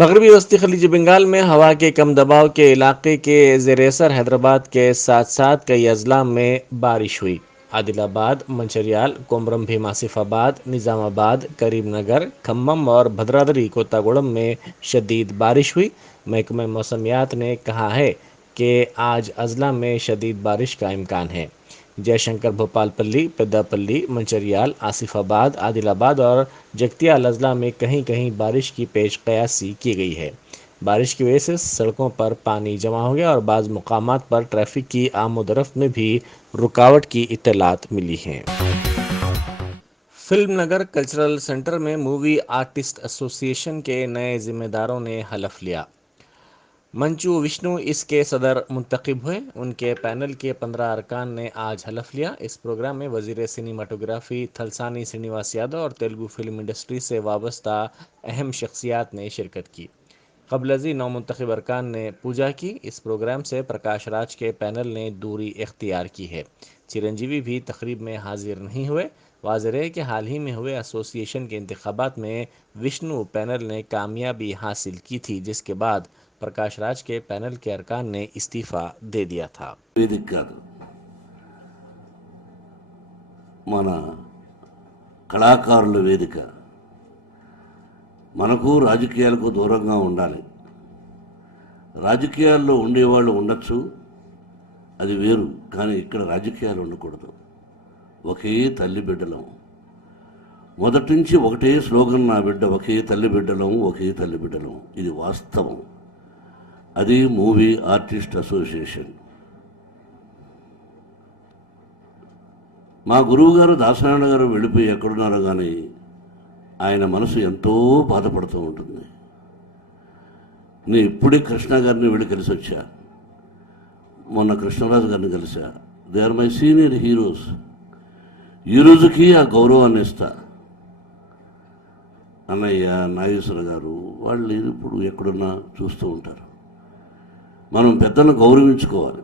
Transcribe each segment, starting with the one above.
مغربی وسطی خلیج بنگال میں ہوا کے کم دباؤ کے علاقے کے زیر اثر حیدرآباد کے ساتھ ساتھ کئی اضلاع میں بارش ہوئی۔ عادل آباد، منچریال، کومرم بھیم آصف آباد، نظام آباد، کریم نگر، کھمم اور بھدرادری کوتاگوڑم میں شدید بارش ہوئی۔ محکمہ موسمیات نے کہا ہے کہ آج اضلاع میں شدید بارش کا امکان ہے۔ جے شنکر، بھوپال پلی، پیدا پلی، منچریال، آصف آباد، عادل آباد اور جگتیال اضلاع میں کہیں کہیں بارش کی پیش قیاسی کی گئی ہے۔ بارش کی وجہ سے سڑکوں پر پانی جمع ہو گیا اور بعض مقامات پر ٹریفک کی آمد و رفت میں بھی رکاوٹ کی اطلاعات ملی ہیں۔ فلم نگر کلچرل سینٹر میں مووی آرٹسٹ ایسوسی ایشن کے نئے ذمہ داروں نے حلف لیا۔ منچو وشنو اس کے صدر منتخب ہوئے۔ ان کے پینل کے 15 ارکان نے آج حلف لیا۔ اس پروگرام میں وزیر سینماٹوگرافی تھلسانی سرینواس یادو اور تیلگو فلم انڈسٹری سے وابستہ اہم شخصیات نے شرکت کی۔ قبل ازیں 9 منتخب ارکان نے پوجا کی۔ اس پروگرام سے پرکاش راج کے پینل نے دوری اختیار کی ہے۔ چرنجیوی بھی تقریب میں حاضر نہیں ہوئے۔ واضح ہے کہ حال ہی میں ہوئے ایسوسی ایشن کے انتخابات میں وشنو پینل نے کامیابی حاصل کی تھی، جس کے بعد پرکاش راج کے پینل کے ارکان نے استعفیٰ دے دیا تھا۔ వేదిక కాదు, మన కళాకారుల వేదిక. మనకు రాజకీయాలకు దూరంగా ఉండాలి. రాజకీయాల్లో ఉండేవాళ్ళు ఉండొచ్చు, అది వేరు. కానీ ఇక్కడ రాజకీయాలు ఉండకూడదు. ఒకే తల్లి బిడ్డలం. మొదటి నుంచి ఒకటే స్లోగన్ నా బిడ్డ, ఒకే తల్లి బిడ్డలం, ఒకే తల్లి బిడ్డలం. ఇది వాస్తవం. అది మూవీ ఆర్టిస్ట్ అసోసియేషన్. మా గురువు గారు దాసనారాయణ గారు వెళ్ళిపోయి ఎక్కడున్నారో కానీ ఆయన మనసు ఎంతో బాధపడుతూ ఉంటుంది. నేను ఇప్పుడే కృష్ణ గారిని వెళ్ళి కలిసి వచ్చా, మొన్న కృష్ణరాజు గారిని కలిసా. They are my senior heroes. ఈ రోజుకి ఆ గౌరవాన్ని ఇస్తా. అన్నయ్య, నాగేశ్వర గారు వాళ్ళు ఇప్పుడు ఎక్కడున్నా చూస్తూ ఉంటారు. మనం పెద్దలను గౌరవించుకోవాలి,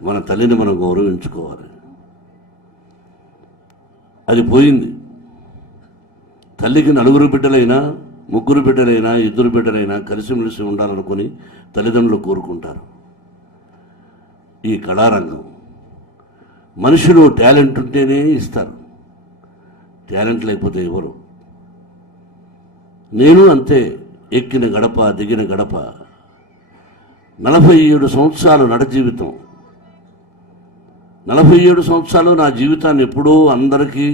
మన తల్లిని మనం గౌరవించుకోవాలి. అది పోయింది. తల్లికి నలుగురు బిడ్డలైనా, ముగ్గురు బిడ్డలైనా, ఇద్దరు బిడ్డలైనా కలిసిమెలిసి ఉండాలనుకుని తల్లిదండ్రులు కోరుకుంటారు. ఈ కళారంగం మనుషులు టాలెంట్ ఉంటేనే ఇస్తారు, టాలెంట్ లేకపోతే ఎవరు. నేను అంతే, ఎక్కిన గడప దిగిన గడప. 47 సంవత్సరాలు నడ జీవితం. 47 సంవత్సరాలు నా జీవితాన్ని ఎప్పుడూ అందరికీ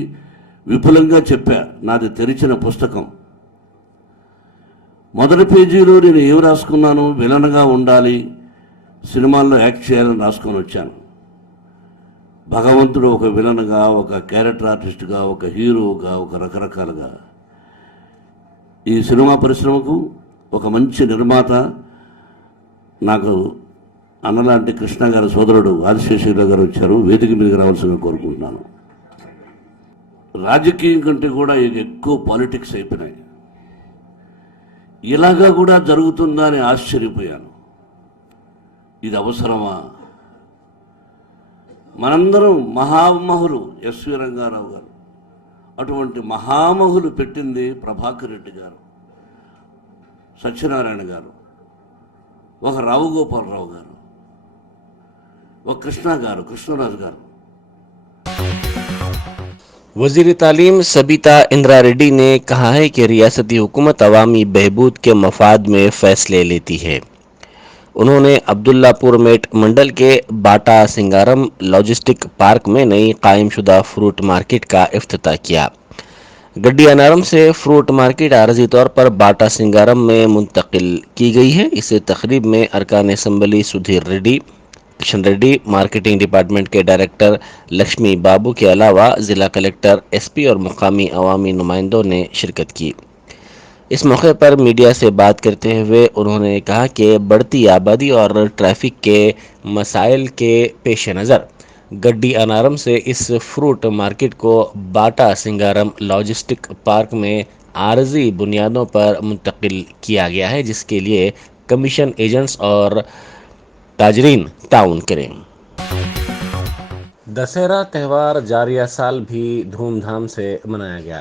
విపులంగా చెప్పా. నాది తెరిచిన పుస్తకం. మొదటి పేజీలో నేను ఏం రాసుకున్నాను? విలన్గా ఉండాలి, సినిమాల్లో యాక్ట్ చేయాలని రాసుకొని వచ్చాను. భగవంతుడు ఒక విలన్గా, ఒక క్యారెక్టర్ ఆర్టిస్ట్గా, ఒక హీరోగా, ఒక రకరకాలుగా. ఈ సినిమా పరిశ్రమకు ఒక మంచి నిర్మాత నాకు అన్నలాంటి కృష్ణ గారి సోదరుడు ఆదిశేషగిరి గారు వచ్చారు. వేదిక మీదకి రావాల్సిందిగా కోరుకుంటున్నాను. రాజకీయం కంటే కూడా ఎక్కువ పాలిటిక్స్ అయిపోయినాయి. ఇలాగా కూడా జరుగుతుందా అని ఆశ్చర్యపోయాను. ఇది అవసరమా? మనందరం మహామహులు ఎస్వి రంగారావు గారు, అటువంటి మహామహులు పెట్టింది ప్రభాకర్ రెడ్డి గారు, సత్యనారాయణ గారు, ఒక రావు గోపాలరావు గారు, ఒక కృష్ణ గారు, కృష్ణరాజు గారు. وزیر تعلیم سبیتا اندرا ریڈی نے کہا ہے کہ ریاستی حکومت عوامی بہبود کے مفاد میں فیصلے لیتی ہے۔ انہوں نے عبداللہ پور میٹ منڈل کے باٹا سنگارم لاجسٹک پارک میں نئی قائم شدہ فروٹ مارکیٹ کا افتتاح کیا۔ گڈی انارم سے فروٹ مارکیٹ عارضی طور پر باٹا سنگارم میں منتقل کی گئی ہے۔ اس تقریب میں ارکان assembly Sudheer Reddy, Kishan Reddy, marketing department کے ڈائریکٹر لکشمی بابو کے علاوہ ضلع کلکٹر، ایس پی اور مقامی عوامی نمائندوں نے شرکت کی۔ اس موقع پر میڈیا سے بات کرتے ہوئے انہوں نے کہا کہ بڑھتی آبادی اور ٹریفک کے مسائل کے پیش نظر گڈی انارم سے اس فروٹ مارکیٹ کو باٹا سنگارم لاجسٹک پارک میں عارضی بنیادوں پر منتقل کیا گیا ہے، جس کے لیے کمیشن ایجنٹس اور تاجرین تعاون کریں۔ دسہرہ تہوار جاریہ سال بھی دھوم دھام سے منایا گیا۔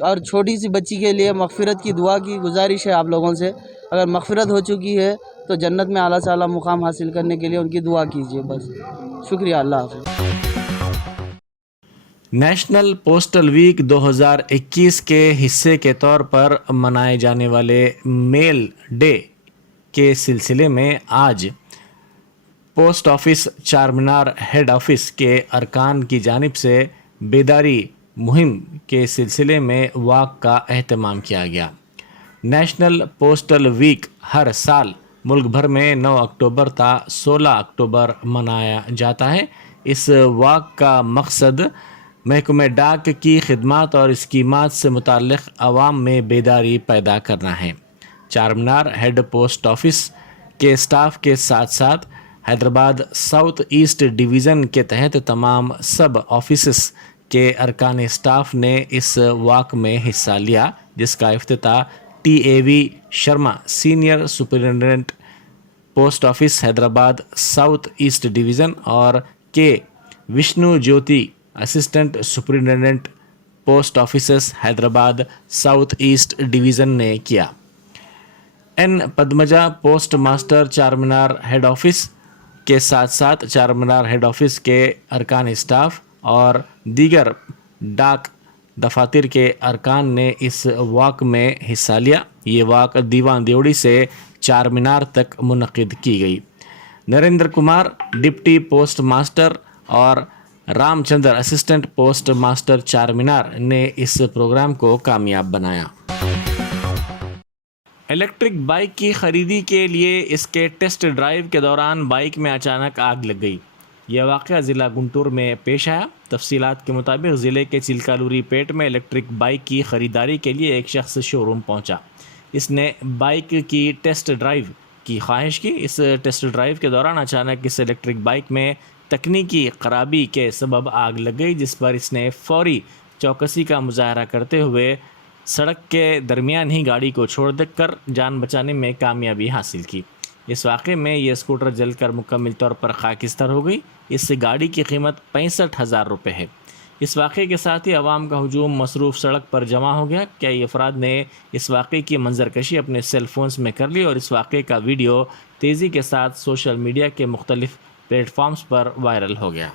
اور چھوٹی سی بچی کے لیے مغفرت کی دعا کی گزارش ہے آپ لوگوں سے. اگر مغفرت ہو چکی ہے تو جنت میں اعلیٰ سے اعلیٰ مقام حاصل کرنے کے لیے ان کی دعا کیجیے بس. شکریہ. اللہ حافظ. نیشنل پوسٹل ویک 2021 کے حصے کے طور پر منائے جانے والے میل ڈے کے سلسلے میں آج پوسٹ آفس چار مینار ہیڈ آفس کے ارکان کی جانب سے بیداری مہم کے سلسلے میں واک کا اہتمام کیا گیا. نیشنل پوسٹل ویک ہر سال ملک بھر میں 9 اکتوبر تا 16 اکتوبر منایا جاتا ہے. اس واک کا مقصد محکمہ ڈاک کی خدمات اور اسکیمات سے متعلق عوام میں بیداری پیدا کرنا ہے. چار مینار ہیڈ پوسٹ آفس کے اسٹاف کے ساتھ ساتھ حیدرآباد ساؤتھ ایسٹ ڈویژن کے تحت تمام سب آفیسز کے ارکان اسٹاف نے اس واک میں حصہ لیا، جس کا افتتاح T A V Sharma senior superintendent post office Hyderabad south east division اور K Vishnu Jyoti assistant superintendent post offices Hyderabad south east division نے کیا. این پدمجا پوسٹ ماسٹر چار مینار ہیڈ آفس کے ساتھ ساتھ چار مینار ہیڈ آفس کے ارکان اسٹاف اور دیگر ڈاک دفاتر کے ارکان نے اس واک میں حصہ لیا. یہ واک دیوان دیوڑی سے چار مینار تک منعقد کی گئی. Narendra Kumar deputy postmaster اور Ram Chandra assistant postmaster Charminar نے اس پروگرام کو کامیاب بنایا. الیکٹرک بائک کی خریدی کے لیے اس کے ٹیسٹ ڈرائیو کے دوران بائک میں اچانک آگ لگ گئی. یہ واقعہ ضلع گنٹور میں پیش آیا. تفصیلات کے مطابق ضلع کے چلکالوری پیٹ میں الیکٹرک بائک کی خریداری کے لیے ایک شخص شو روم پہنچا. اس نے بائک کی ٹیسٹ ڈرائیو کی خواہش کی. اس ٹیسٹ ڈرائیو کے دوران اچانک اس الیکٹرک بائک میں تکنیکی خرابی کے سبب آگ لگ گئی، جس پر اس نے فوری چوکسی کا مظاہرہ کرتے ہوئے سڑک کے درمیان ہی گاڑی کو چھوڑ دے کر جان بچانے میں کامیابی حاصل کی. اس واقعے میں یہ اسکوٹر جل کر مکمل طور پر خاکستر ہو گئی. اس گاڑی کی قیمت 65,000 روپے ہے. اس واقعے کے ساتھ ہی عوام کا ہجوم مصروف سڑک پر جمع ہو گیا. کئی افراد نے اس واقعے کی منظر کشی اپنے سیل فونز میں کر لی اور اس واقعے کا ویڈیو تیزی کے ساتھ سوشل میڈیا کے مختلف پلیٹ فارمز پر وائرل ہو گیا.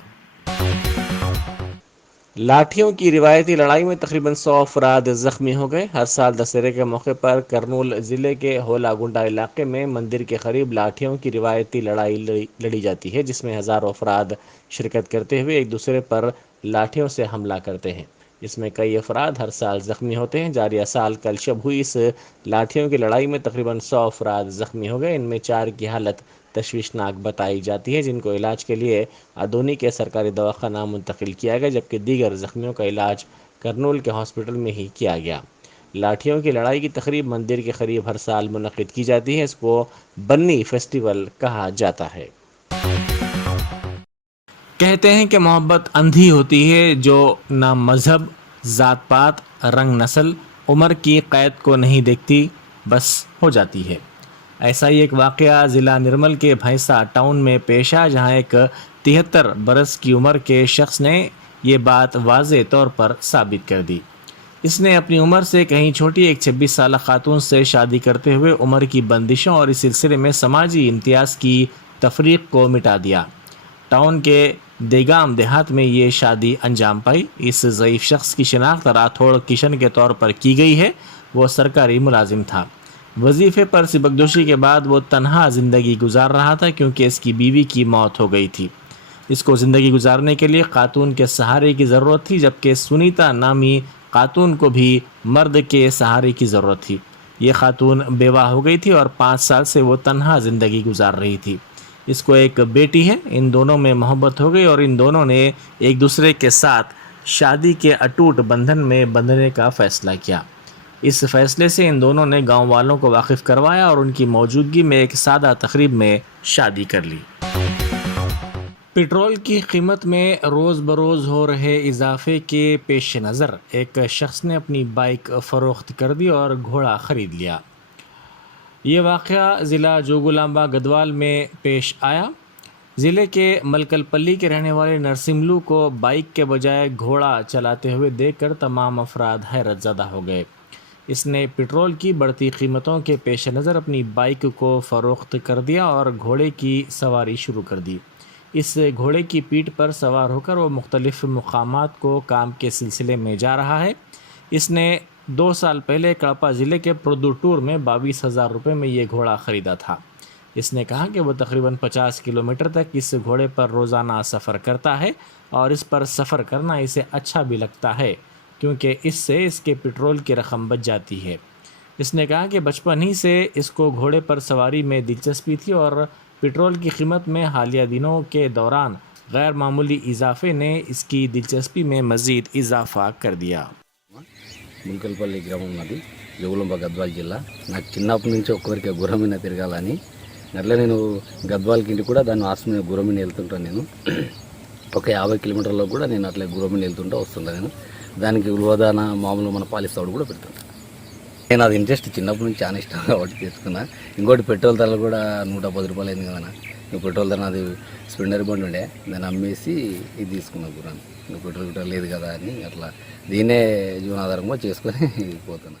لاٹھیوں کی روایتی لڑائی میں تقریباً 100 افراد زخمی ہو گئے. ہر سال دسہرے کے موقع پر کرنول ضلع کے ہولا گنڈا علاقے میں مندر کے قریب لاٹھیوں کی روایتی لڑائی لڑی جاتی ہے، جس میں ہزاروں افراد شرکت کرتے ہوئے ایک دوسرے پر لاٹھیوں سے حملہ کرتے ہیں. اس میں کئی افراد ہر سال زخمی ہوتے ہیں. جاریہ سال کل شب ہوئی اس لاٹھیوں کی لڑائی میں تقریباً 100 افراد زخمی ہو گئے. ان میں 4 کی حالت تشویشناک بتائی جاتی ہے، جن کو علاج کے لیے ادونی کے سرکاری دواخانہ منتقل کیا گیا، جبکہ دیگر زخمیوں کا علاج کرنول کے ہاسپٹل میں ہی کیا گیا. لاٹھیوں کی لڑائی کی تقریب مندر کے قریب ہر سال منعقد کی جاتی ہے. اس کو بنی فیسٹیول کہا جاتا ہے. کہتے ہیں کہ محبت اندھی ہوتی ہے جو نہ مذہب، ذات پات، رنگ، نسل، عمر کی قید کو نہیں دیکھتی، بس ہو جاتی ہے. ایسا ہی ایک واقعہ ضلع نرمل کے بھینسا ٹاؤن میں پیش آیا، جہاں ایک 73 برس کی عمر کے شخص نے یہ بات واضح طور پر ثابت کر دی. اس نے اپنی عمر سے کہیں چھوٹی ایک 26 سالہ خاتون سے شادی کرتے ہوئے عمر کی بندشوں اور اس سلسلے میں سماجی امتیاز کی تفریق کو مٹا دیا. ٹاؤن کے دیگام دیہات میں یہ شادی انجام پائی. اس ضعیف شخص کی شناخت راتھوڑ کشن کے طور پر کی گئی ہے. وہ سرکاری ملازم تھا. وظیفے پر سبکدوشی کے بعد وہ تنہا زندگی گزار رہا تھا کیونکہ اس کی بیوی کی موت ہو گئی تھی. اس کو زندگی گزارنے کے لیے خاتون کے سہارے کی ضرورت تھی، جبکہ سنیتا نامی خاتون کو بھی مرد کے سہارے کی ضرورت تھی. یہ خاتون بیوہ ہو گئی تھی اور 5 سال سے وہ تنہا زندگی گزار رہی تھی. اس کو ایک بیٹی ہے. ان دونوں میں محبت ہو گئی اور ان دونوں نے ایک دوسرے کے ساتھ شادی کے اٹوٹ بندھن میں بندھنے کا فیصلہ کیا. اس فیصلے سے ان دونوں نے گاؤں والوں کو واقف کروایا اور ان کی موجودگی میں ایک سادہ تقریب میں شادی کر لی. پٹرول کی قیمت میں روز بروز ہو رہے اضافے کے پیش نظر ایک شخص نے اپنی بائک فروخت کر دی اور گھوڑا خرید لیا. یہ واقعہ ضلع جوگولامبا گدوال میں پیش آیا. ضلع کے ملکل پلی کے رہنے والے نرسملو کو بائک کے بجائے گھوڑا چلاتے ہوئے دیکھ کر تمام افراد حیرت زدہ ہو گئے۔ اس نے پٹرول کی بڑھتی قیمتوں کے پیش نظر اپنی بائک کو فروخت کر دیا اور گھوڑے کی سواری شروع کر دی۔ اس گھوڑے کی پیٹھ پر سوار ہو کر وہ مختلف مقامات کو کام کے سلسلے میں جا رہا ہے۔ اس نے 2 سال پہلے کڑپا ضلع کے پردوٹور میں 22,000 روپے میں یہ گھوڑا خریدا تھا۔ اس نے کہا کہ وہ تقریباً 50 کلومیٹر تک اس گھوڑے پر روزانہ سفر کرتا ہے اور اس پر سفر کرنا اسے اچھا بھی لگتا ہے کیونکہ اس سے اس کے پٹرول کی رقم بچ جاتی ہے۔ اس نے کہا کہ بچپن ہی سے اس کو گھوڑے پر سواری میں دلچسپی تھی اور پٹرول کی قیمت میں حالیہ دنوں کے دوران غیر معمولی اضافے نے اس کی دلچسپی میں مزید اضافہ کر دیا۔ ముల్కల్పల్లి గ్రామం నాది జోగులాంబ గద్వాల్ జిల్లా. నాకు చిన్నప్పటి నుంచి ఒక్కరికి గుర్రం మీద తిరగాలని అట్లా నేను గద్వాల్కి ఇంటికి కూడా దాన్ని ఆశ మీద గుర్రం మీద వెళ్తుంటాను. నేను ఒక 50 కిలోమీటర్లో కూడా నేను అట్లా గుర్రం మీద వెళ్తుంటా వస్తుంటాను. నేను దానికి ఉల్వదాన మామూలు మన పాలిస్తాడు కూడా పెడుతుంటాను. నేను అది ఇంట్రెస్ట్ చిన్నప్పటి నుంచి చాలా ఇష్టం కాబట్టి తీసుకున్నా. ఇంకోటి పెట్రోల్ ధరలు కూడా 110 రూపాయలు అయింది కదా. పెట్రోల్ ధర నాది స్ప్లెండర్ బండి ఉండే దాన్ని అమ్మేసి ఇది తీసుకున్నా గుర్రాన్ని. పెట్రోల్ గిట్రోల్ లేదు కదా అని అట్లా దీనే జీవనాధారంగా చేసుకొని పోతున్నా.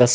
10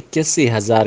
81,000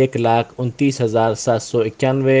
1,29,791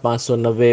590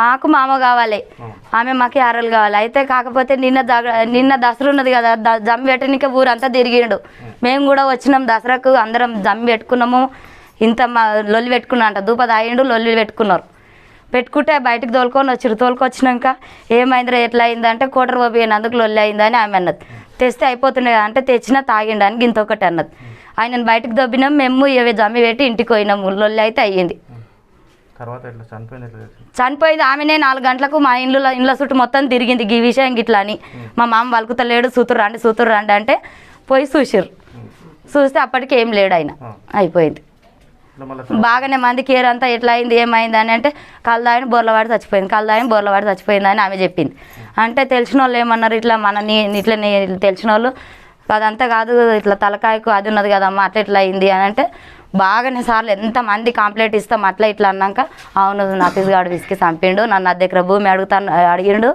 మాకు మామ కావాలి, ఆమె మాకు ఆరలు కావాలి. అయితే కాకపోతే నిన్న దసరా ఉన్నది కదా, జమ్మి పెట్టడానికి ఊరంతా తిరిగిండు. మేము కూడా వచ్చినాం దసరాకు, అందరం జమ్మి పెట్టుకున్నాము. ఇంత లొల్లి పెట్టుకున్నా అంట, దూప తాగిండు, లొల్లి పెట్టుకున్నారు. పెట్టుకుంటే బయటకు తోలుకొచ్చినాక ఏమైందిరా ఎట్లా అయిందంటే కోటర్ పోయినందుకు లొల్లి అయిందని ఆమె అన్నది. తెస్తే అయిపోతుండే అంటే తెచ్చినా తాగిండని ఇంకొకటి అన్నది. ఆయనను బయటకు దొబ్బినాం, మేము జమ్మి పెట్టి ఇంటికి పోయినాము. లొల్లి అయితే అయ్యింది. చనిపోయింది ఆమెనే 4 గంటలకు మా ఇండ్ల చుట్టూ మొత్తం తిరిగింది ఈ విషయం గిట్లా అని. మా మామ వలుకుతలేడు, సూతురు రండి అంటే పోయి చూసిర్రు. చూస్తే అప్పటికి ఏం లేడు, ఆయన అయిపోయింది. బాగానే మంది కేర్ అంతా ఎట్లా అయింది ఏమైంది అని అంటే కళ్ళదాయని బోర్లవాడి చచ్చిపోయింది అని ఆమె చెప్పింది. అంటే తెలిసిన వాళ్ళు ఏమన్నారు, ఇట్లా ఇట్లా తెలిసిన వాళ్ళు అదంతా కాదు, ఇట్లా తలకాయకు అది ఉన్నది కదమ్మా అట్లా ఎట్లా అయింది అని అంటే బాగానే సార్లు ఎంతమంది కంప్లైంట్ ఇస్తాం అట్లా ఇట్లా అన్నాక అవును నఫీస్ గాడు విసికి చంపిండు, నన్ను దగ్గర భూమి అడిగిండు,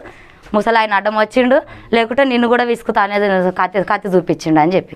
ముసలాయన అడ్డం వచ్చిండు, లేకుంటే నిన్ను కూడా విసుకుతా అనేది కత్తి చూపించిండు అని చెప్పి.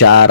4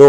2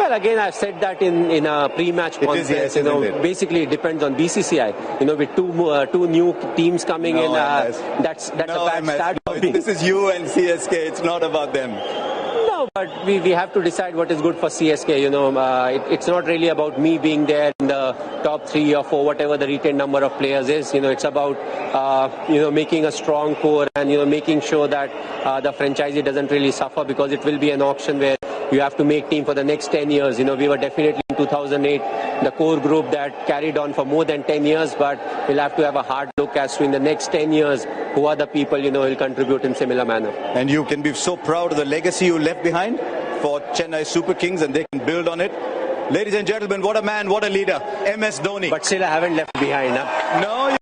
Well, again, I've said that in a pre-match conference. Basically, it depends on BCCI. With two new teams coming in, that's a bad start. This is you and CSK. It's not about them. No, but we have to decide what is good for CSK. It's not really about me being there in the top 3 or 4, whatever the retained number of players is. It's about making a strong core and making sure that the franchisee doesn't really suffer, because it will be an auction where you have to make team for the next 10 years. We were definitely in 2008 the core group that carried on for more than 10 years, but we'll have to have a hard look as to in the next 10 years, who are the people, who will contribute in similar manner. And you can be so proud of the legacy you left behind for Chennai Super Kings, and they can build on it. Ladies and gentlemen, what a man, what a leader, MS Dhoni. But still I haven't left behind. Huh? No,